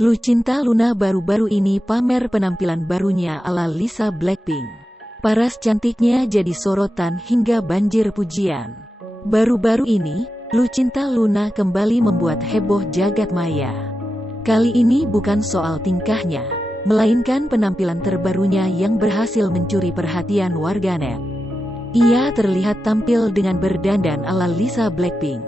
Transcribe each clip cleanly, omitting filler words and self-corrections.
Lucinta Luna baru-baru ini pamer penampilan barunya ala Lisa Blackpink. Paras cantiknya jadi sorotan hingga banjir pujian. Baru-baru ini, Lucinta Luna kembali membuat heboh jagat maya. Kali ini bukan soal tingkahnya, melainkan penampilan terbarunya yang berhasil mencuri perhatian warganet. Ia terlihat tampil dengan berdandan ala Lisa Blackpink,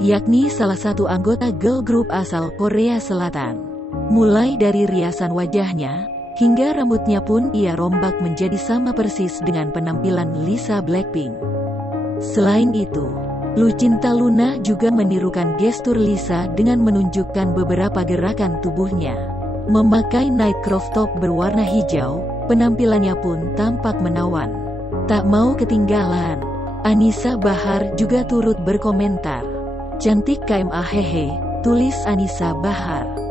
yakni salah satu anggota girl group asal Korea Selatan. Mulai dari riasan wajahnya, hingga rambutnya pun ia rombak menjadi sama persis dengan penampilan Lisa Blackpink. Selain itu, Lucinta Luna juga menirukan gestur Lisa dengan menunjukkan beberapa gerakan tubuhnya. Memakai night crop top berwarna hijau, penampilannya pun tampak menawan. Tak mau ketinggalan, Anisa Bahar juga turut berkomentar. "Cantik KMA hehe," tulis Anisa Bahar.